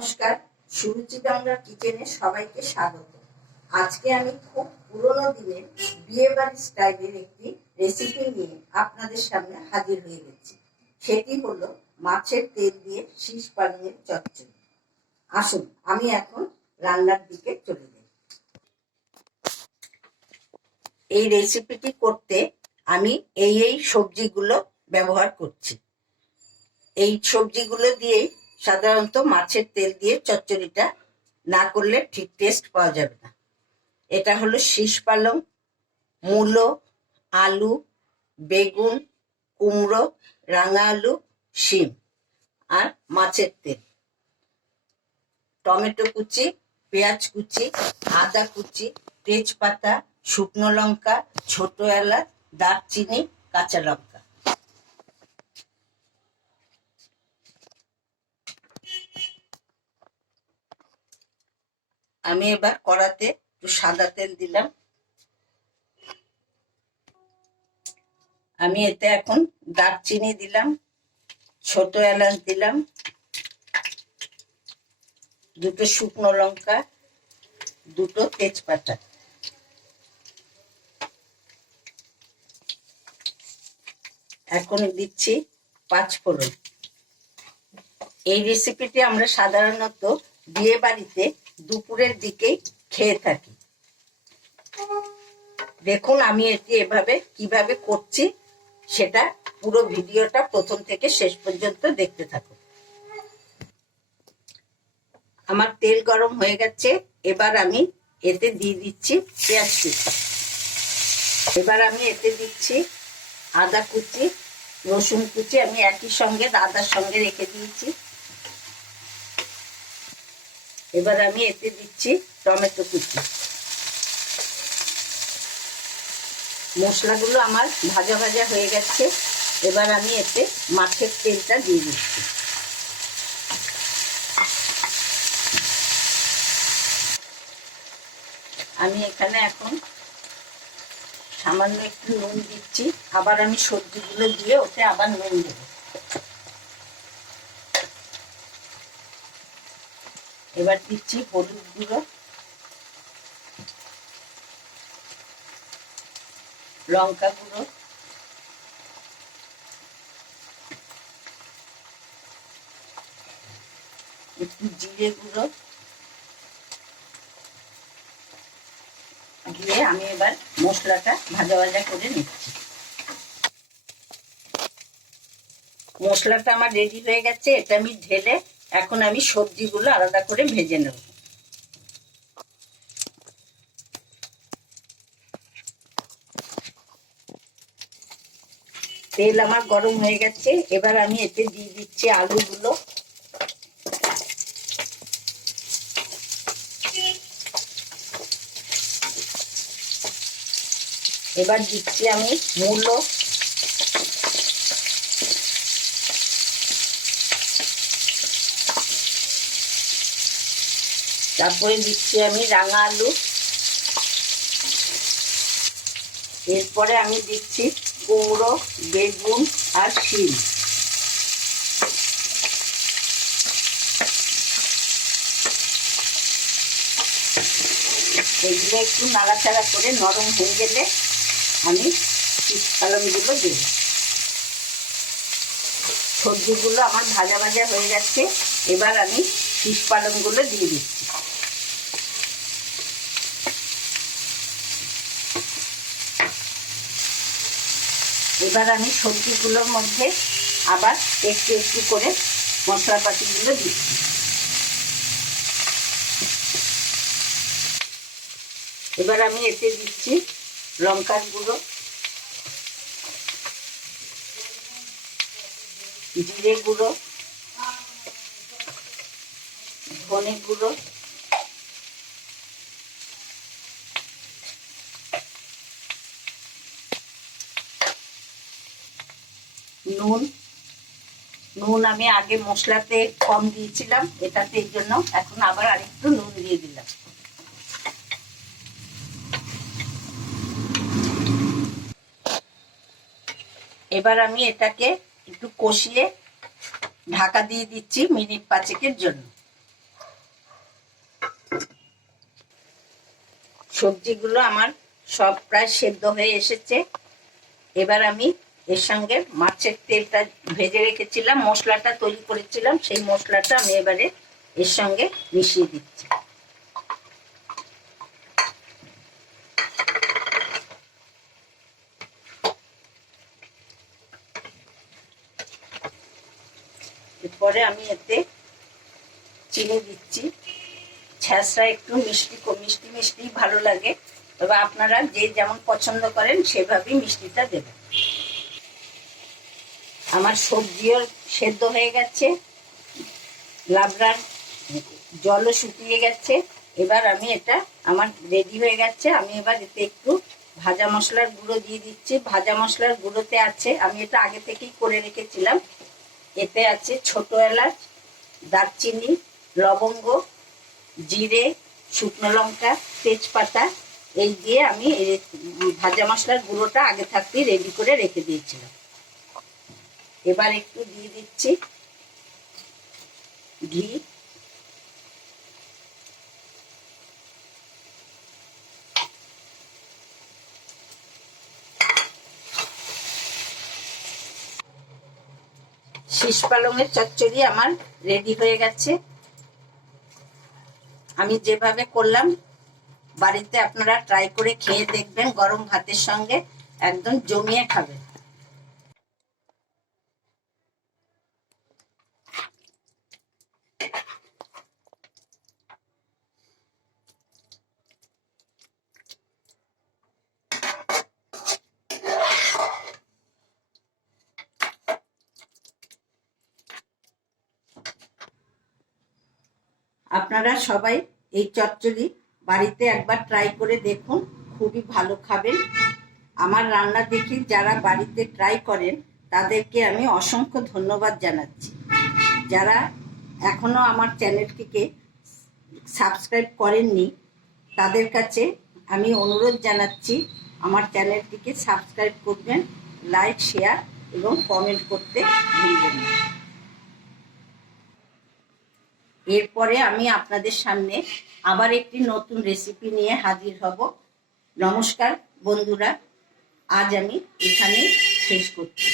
নমস্কার, সুরুচি বাংলা কিচেনে সবাইকে স্বাগত। আজকে আমি খুব পুরোনো দিনের বিয়ে বাড়ির স্টাইলের একটি রেসিপি নিয়ে আপনাদের সামনে হাজির হয়ে গেছি। সেটি হলো মাছের তেল দিয়ে শীষ পালঙের চচ্চড়ি। আসুন আমি এখন রান্নার দিকে চলে যাই। এই রেসিপিটি করতে আমি এই সবজিগুলো ব্যবহার করছি। এই সবজিগুলো দিয়েই সাধারণত মাছের তেল দিয়ে চচ্চড়িটা না করলে ঠিক টেস্ট পাওয়া যাবে না। এটা হলো শীষ পালং, মূলো, আলু, বেগুন, কুমড়ো, রাঙা আলু, শিম আর মাছের তেল, টমেটো কুচি, পেঁয়াজ কুচি, আদা কুচি, তেজপাতা, শুকনো লঙ্কা, ছোট এলাচ, দারচিনি, কাঁচা লঙ্কা। আমি এবার কড়াতে একটু সাদা তেল দিলাম। আমি এতে এখন দারচিনি দিলাম, ছোট এলাচ দিলাম, দুটো শুকনো লঙ্কা, দুটো তেজপাতা। এখন দিচ্ছি পাঁচফোড়ন। এই রেসিপিটি আমরা সাধারণত বিয়ে বাড়িতে দুপুরের দিকেই খেয়ে থাকি। দেখুন আমি এটি এভাবে কিভাবে করছি, সেটা পুরো ভিডিওটা প্রথম থেকে শেষ পর্যন্ত দেখতে থাকুন। আমার তেল গরম হয়ে গেছে, এবার আমি এতে দিয়ে দিচ্ছি পেঁয়াজ কুচি। এবার আমি এতে দিচ্ছি আদা কুচি, রসুন কুচি, আমি একই সঙ্গে আদার সঙ্গে রেখে দিয়েছি। এবার আমি এতে দিচ্ছি টমেটো কুচি। মশলাগুলো আমার ভাজা ভাজা হয়ে গেছে, এবার আমি এতে মাছের তেলটা দিয়ে দিচ্ছি। আমি এখানে এখন সামান্য একটু নুন দিচ্ছি, আবার আমি সবজিগুলো দিয়ে ওতে আবার নুন দেব। এবার দিচ্ছি হলুদ গুঁড়ো, লঙ্কা গুঁড়ো, একটু জিরে গুঁড়ো দিয়ে আমি এবার মশলাটা ভাজা ভাজা করে নিচ্ছি। মশলাটা আমার রেডি হয়ে গেছে, এটা আমি ঢেলে এখন আমি সবজিগুলো আলাদা করে ভেজে নেব। তেল আমার গরম হয়ে গেছে, এবার আমি এতে দিয়ে দিচ্ছি আলুগুলো। এবার দিচ্ছি আমি মূলো, তারপরে দিচ্ছি আমি রাঙা আলু, এরপরে আমি দিচ্ছি কুমড়ো, বেগুন আর শিম। এগুলো একটু নাড়াচাড়া করে নরম হয়ে গেলে আমি শীষ পালংগুলো দেব। সবজিগুলো আমার ভাজা ভাজা হয়ে যাচ্ছে, এবার আমি শীষ পালংগুলো দিয়ে দিচ্ছি। এবার আমি সবজিগুলোর মধ্যে আবার একটু একটু করে মশলাপাতিগুলো দিচ্ছি। এবার আমি এতে দিচ্ছি লঙ্কার গুঁড়ো, জিরে গুঁড়ো, ধনে গুঁড়ো, নুন। নুন আমি আগে মশলাতে কম দিয়েছিলাম, এটাতে এই জন্য এখন আবার আরেকটু নুন দিয়ে দিলাম। এবার আমি এটাকে একটু কষিয়ে ঢাকা দিয়ে দিচ্ছি মিনিট 5 জন্য। সবজিগুলো আমার সব প্রায় সেদ্ধ হয়ে এসেছে। এবার আমি এর সঙ্গে মাছের তেলটা ভেজে রেখেছিলাম, মশলাটা তৈরি করেছিলাম, সেই মশলাটা আমি এবারে এর সঙ্গে মিশিয়ে দিচ্ছি। এরপরে আমি এতে চিনি দিচ্ছি। ছ্যাঁচড়া একটু মিষ্টি মিষ্টি মিষ্টি ভালো লাগে, তবে আপনারা যে যেমন পছন্দ করেন সেভাবেই মিষ্টিটা দেবেন। আমার সবজিও সেদ্ধ হয়ে গেছে, লাবড়ার জলও শুকিয়ে গেছে। এবার আমি এটা আমার রেডি হয়ে গেছে। আমি এবার এতে একটু ভাজা মশলার গুঁড়ো দিয়ে দিচ্ছি। ভাজা মশলার গুঁড়োতে আছে, আমি এটা আগে থেকেই করে রেখেছিলাম, এতে আছে ছোট এলাচ, দারচিনি, লবঙ্গ, জিরে, শুকনো লঙ্কা, তেজপাতা, এই দিয়ে আমি ভাজা মশলার গুঁড়োটা আগে থাকতেই রেডি করে রেখে দিয়েছিলাম। এবার একটু দিয়ে দিচ্ছি ঘি। শীষ পালংয়ের চচ্চড়ি আমার রেডি হয়ে গেছে। আমি যেভাবে করলাম বাড়িতে আপনারা ট্রাই করে খেয়ে দেখবেন, গরম ভাতের সঙ্গে একদম জমিয়ে খাবেন। আপনারা সবাই এই চচ্চড়ি বাড়িতে একবার ট্রাই করে দেখুন, খুবই ভালো খাবেন। আমার রান্না দেখে যারা বাড়িতে ট্রাই করেন তাদেরকে আমি অসংখ্য ধন্যবাদ জানাচ্ছি। যারা এখনো আমার চ্যানেলটিকে সাবস্ক্রাইব করেননি তাদের কাছে আমি অনুরোধ জানাচ্ছি, আমার চ্যানেলটিকে সাবস্ক্রাইব করবেন, লাইক, শেয়ার এবং কমেন্ট করতে ভুলবেন না। এরপরে আমি আপনাদের সামনে আবার একটি নতুন রেসিপি নিয়ে হাজির হব। নমস্কার বন্ধুরা, আজ আমি এখানে শেষ করছি।